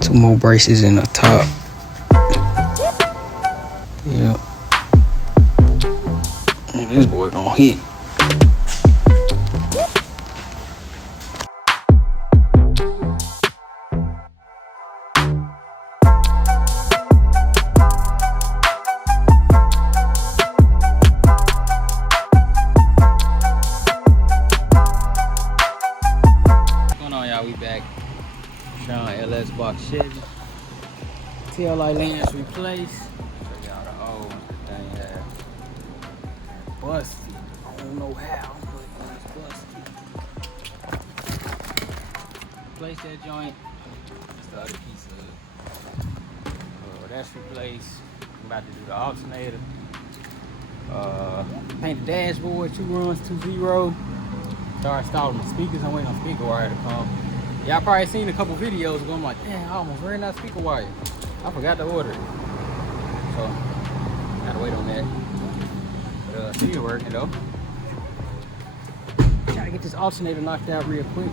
2 more braces in the top. Yeah. And this boy gonna hit. We back. Rashons LS box Chevy. Tail light lamps replaced. Show y'all the old one. Thing had busted. I don't know how, but it's busted. Replace that joint. That's the other piece of it. That's replaced. I'm about to do the alternator. Paint the dashboard. 2 runs, 2 0. Start installing the speakers. I'm waiting on speaker wire to come. Y'all probably seen a couple videos ago. I'm like, damn, I almost ran out of speaker wire. I forgot to order it. So, gotta wait on that. But still working though. Gotta get this alternator knocked out real quick.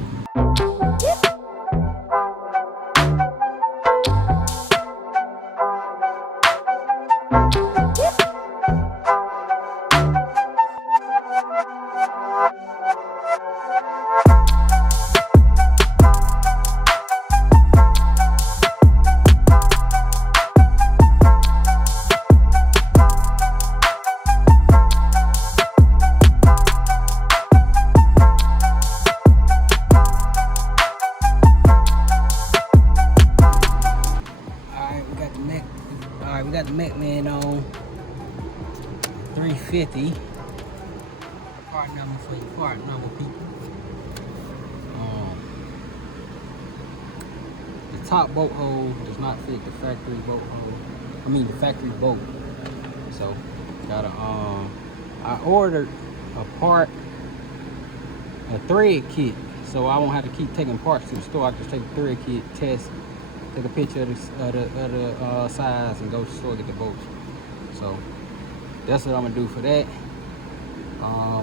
We got the Mac Man on 350. Part number for your part number, people. The top bolt hole does not fit the factory bolt hole. I mean the factory bolt. So gotta I ordered a thread kit, so I won't have to keep taking parts to the store. I just take the thread kit, test, take a picture of the size, and go to the store and get the bolts. So that's what I'm gonna do for that.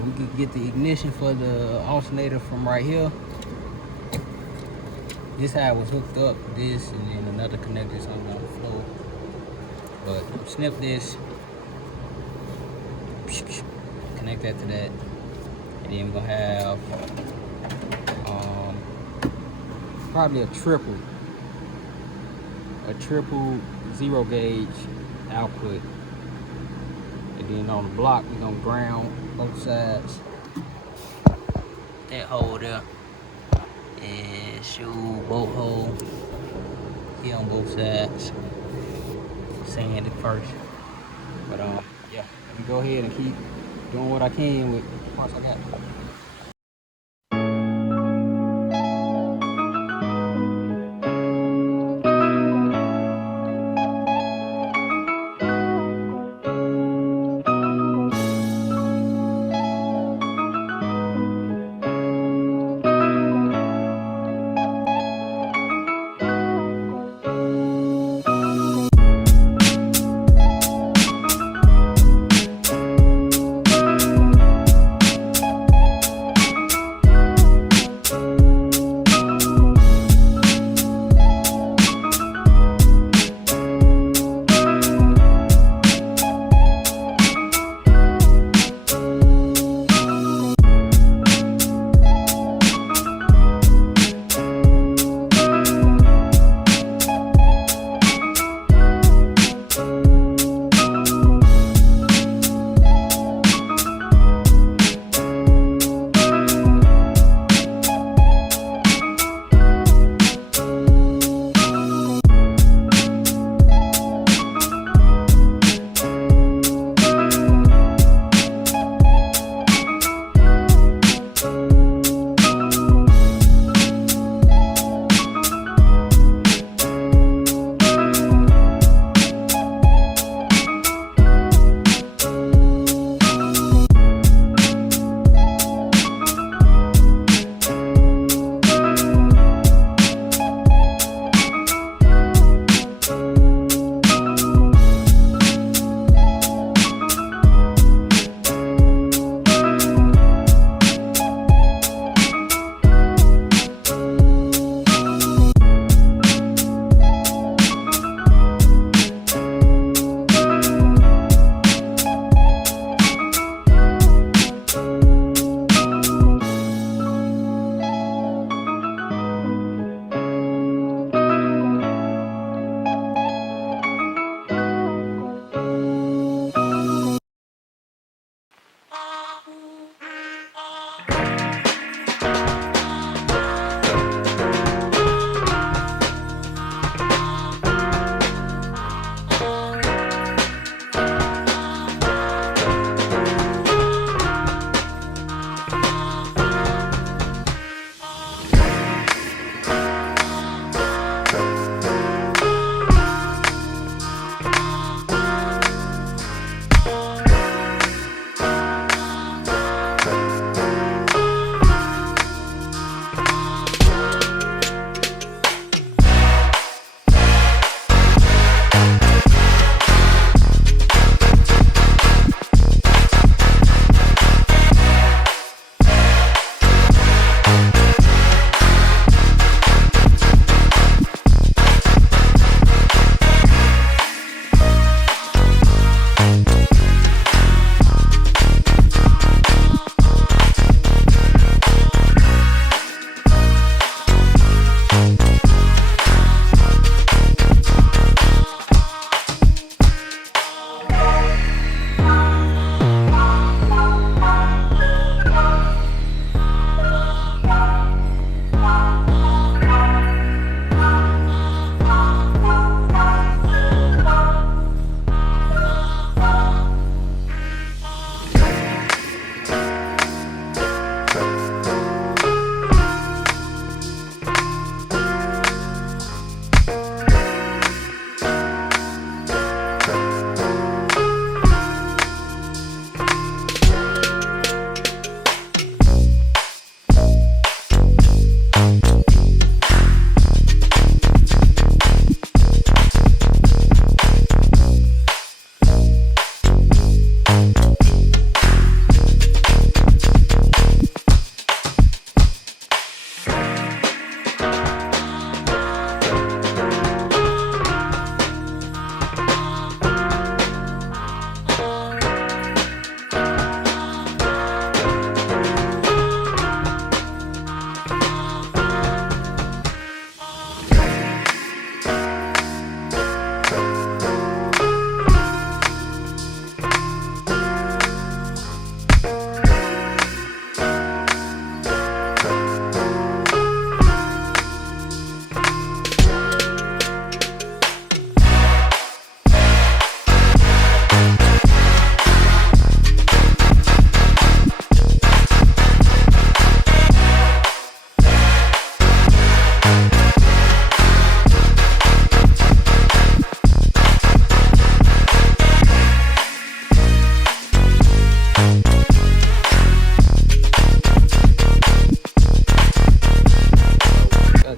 We can get the ignition for the alternator from right here. This how it was hooked up, this, and then another connector something on the floor. But snip this, connect that to that, and then we're gonna have probably a triple 0 gauge output, and then on the block we're gonna ground both sides. That hole there, and shoe bolt hole here on both sides. Sand it first, but yeah, let me go ahead and keep doing what I can with the parts I got.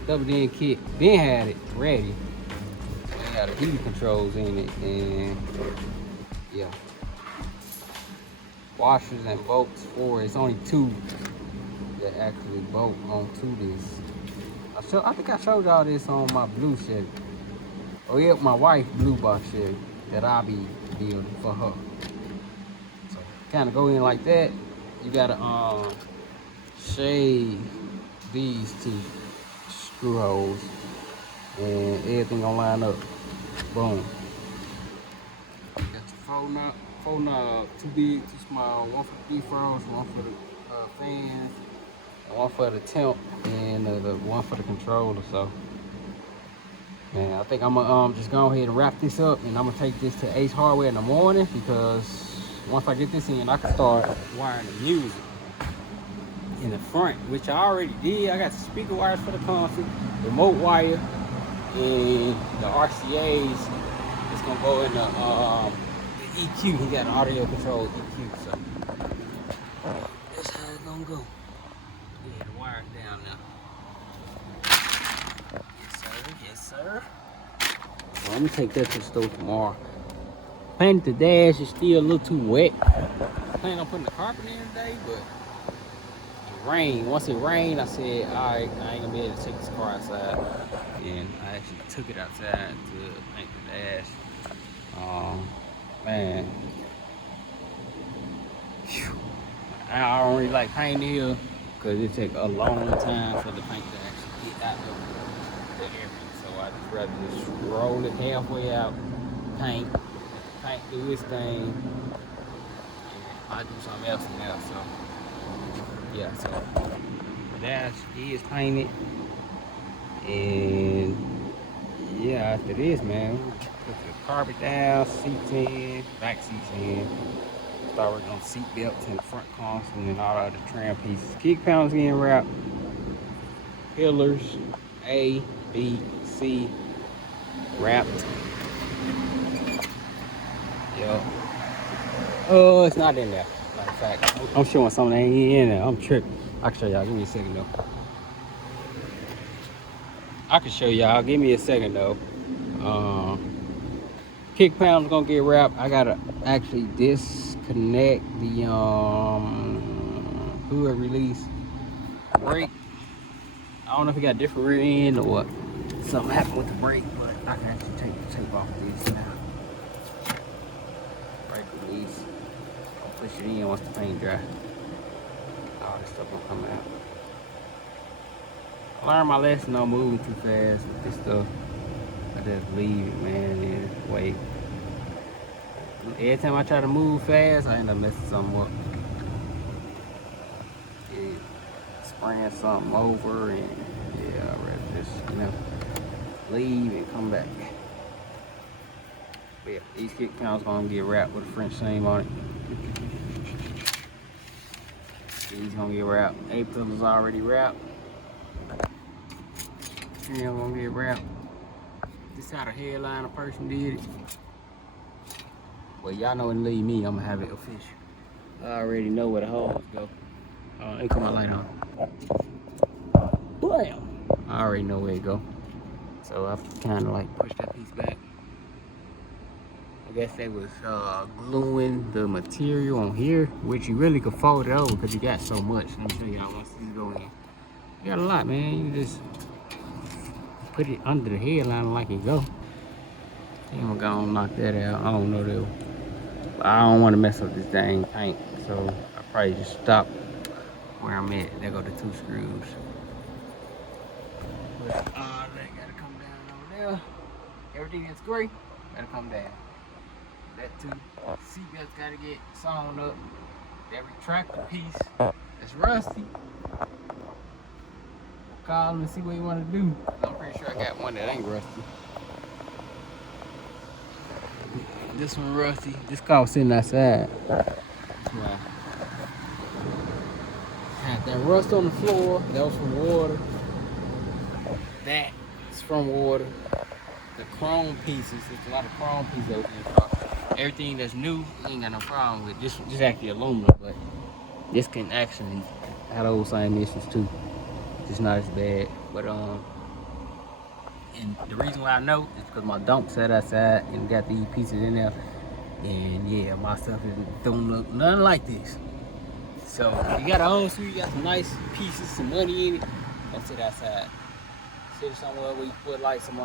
double end kit. Then had it ready. It had the heater controls in it, and yeah. Washers and bolts for it's only 2 that actually bolt onto this. I think I showed y'all this on my blue Chevy. Oh yeah, my wife blue box Chevy that I'll be building for her. So kind of go in like that. You gotta shave these 2 screw holes, and everything gonna line up. Boom. Got the 4 knobs, 2 big, 2 small, 1 for the defrost, 1 for the fans, 1 for the temp, and the 1 for the controller. So, man, I think I'm gonna just go ahead and wrap this up, and I'm gonna take this to Ace Hardware in the morning, because once I get this in, I can start wiring the music in the front, which I already did. I got the speaker wires for the console, remote wire, and the RCA's. It's gonna go in the EQ. He got an audio control EQ, so that's how it's gonna go. Yeah, the wire's down now. Yes, sir. Yes, sir. So I'm gonna take that to the store tomorrow. Painted the dash is still a little too wet. I plan on putting the carpet in today, but it rained. Once it rained, I said, all right, I ain't gonna be able to take this car outside. And I actually took it outside to paint the dash. Man, whew. I don't really like painting here because it takes a long time for the paint to actually get out of the area. So I just rather just roll it halfway out, paint do its thing, and I do something else now. So yeah, so the dash is painted, and yeah, after this, man, put the carpet down, seats in, back seats in. Start working on seat belts and the front console and all the other trim pieces. Kick panels getting wrapped. Pillars A, B, C wrapped. Yo. Oh, it's not in there. Matter of fact, I'm showing something that ain't in there. I'm tripping. I can show y'all. Give me a second though. I can show y'all. Give me a second though. Kick panel's gonna get wrapped. I gotta actually disconnect the hood release brake. I don't know if it got a different rear end or what. Something happened with the brake, but I can actually take the tape off of this now. Brake release. I'll push it in once the paint dry. All this stuff gonna come out. I learned my lesson on moving too fast with this stuff. I just leave it, man, and wait. Every time I try to move fast, I end up messing something up. Yeah, spraying something over, and yeah, I'd rather just, leave and come back. But yeah, these kick panels gonna get wrapped with a French seam on it. These gonna get wrapped. A-pillars already wrapped. Trim gonna get wrapped. This how the headline a person did it. Well, y'all know when to leave me, I'm gonna have it official. I already know where the holes go. Let me put my light on. Bam! I already know where it go. So I have to kind of like push that piece back. I guess they was gluing the material on here, which you really could fold it over because you got so much. Let me show y'all once these go in. You got a lot, man. You just put it under the headline like it go. I'm gonna go and knock that out. I don't know though. I don't want to mess up this dang paint, so I probably just stop where I'm at. There go the 2 screws. But that gotta come down over there. Everything that's gray gotta come down. That too. Seatbelts gotta get sewn up. That retractor piece that's rusty. Call them and see what you want to do. I'm pretty sure I got one that ain't rusty. This one rusty. This car was sitting outside. That's why. Had that rust on the floor. That was from water. That is from water. The chrome pieces. There's a lot of chrome pieces over in the car. Everything that's new, you ain't got no problem with. Just actually aluminum, but this can actually have those same issues too. It's not as bad. But And the reason why I know is because my dump sat outside and got these pieces in there. And yeah, my stuff don't look nothing like this. So you got a home suite, you got some nice pieces, some money in it. Don't sit outside. Sit somewhere where you put like some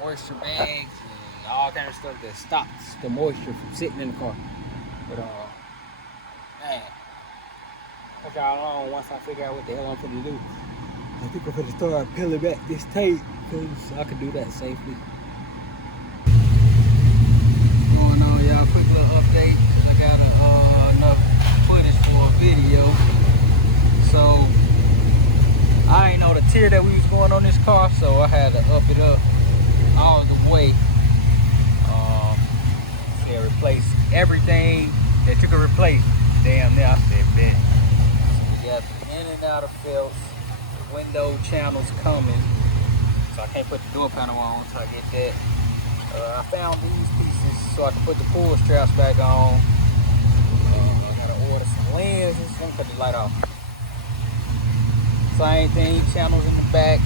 moisture bags and all kind of stuff that stops the moisture from sitting in the car. But man, catch y'all on once I figure out what the hell I'm gonna do. I think I'm gonna start peeling back this tape because I can do that safely. Going on, y'all, quick little update. I got enough footage for a video. So I ain't know the tier that we was going on this car, so I had to up it up all the way. Said replace everything that you could replace. Damn near, I said bet. We got the in and out of felts, the window channels coming. So I can't put the door panel on until I get that. I found these pieces so I can put the pull straps back on. I gotta order some lenses. Let me cut the light off. Same thing, channels in the back.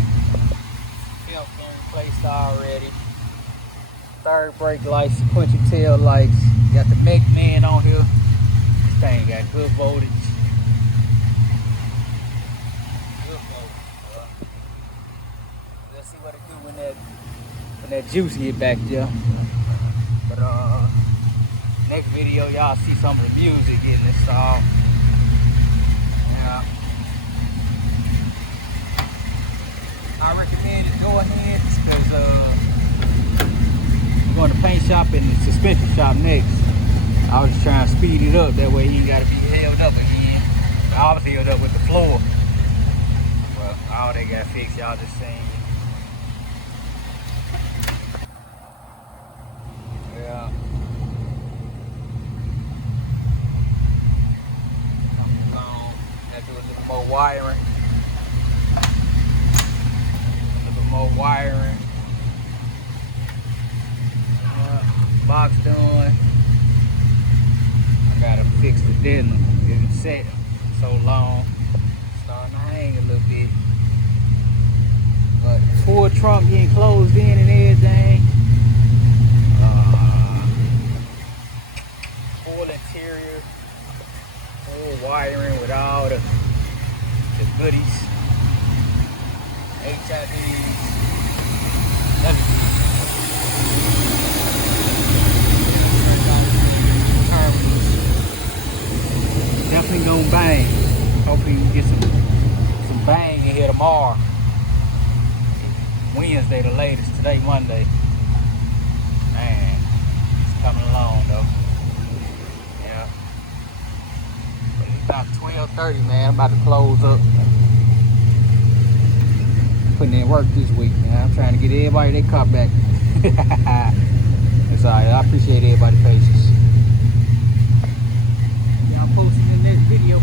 Film been replaced already. Third brake lights, sequential tail lights. Got the Mech Man on here. This thing got good voltage. Good voltage, bro. Let's see what it do when that juice get back there. But next video y'all see some of the music getting installed. Yeah. I recommend it go ahead because we're going to paint shop and the suspension shop next. I was just trying to speed it up, that way he ain't got to be held up again. I was held up with the floor. Well, all they got fixed, y'all just saying. Yeah. Gotta do a little more wiring. More wiring. Box done. I gotta fix the deadener. It's set so long. Starting to hang a little bit. But full trunk getting closed in and everything. Full interior. Full wiring with all the goodies. HIDs. Definitely gonna bang. Hopefully we can get some bang in here tomorrow. Wednesday the latest. Today Monday. Man, it's coming along though. Yeah. But it's about 12:30, man. I'm about to close up. Putting in work this week, man. I'm trying to get everybody their car back. It's alright. I appreciate everybody's patience. Yeah, I'm posting the next video.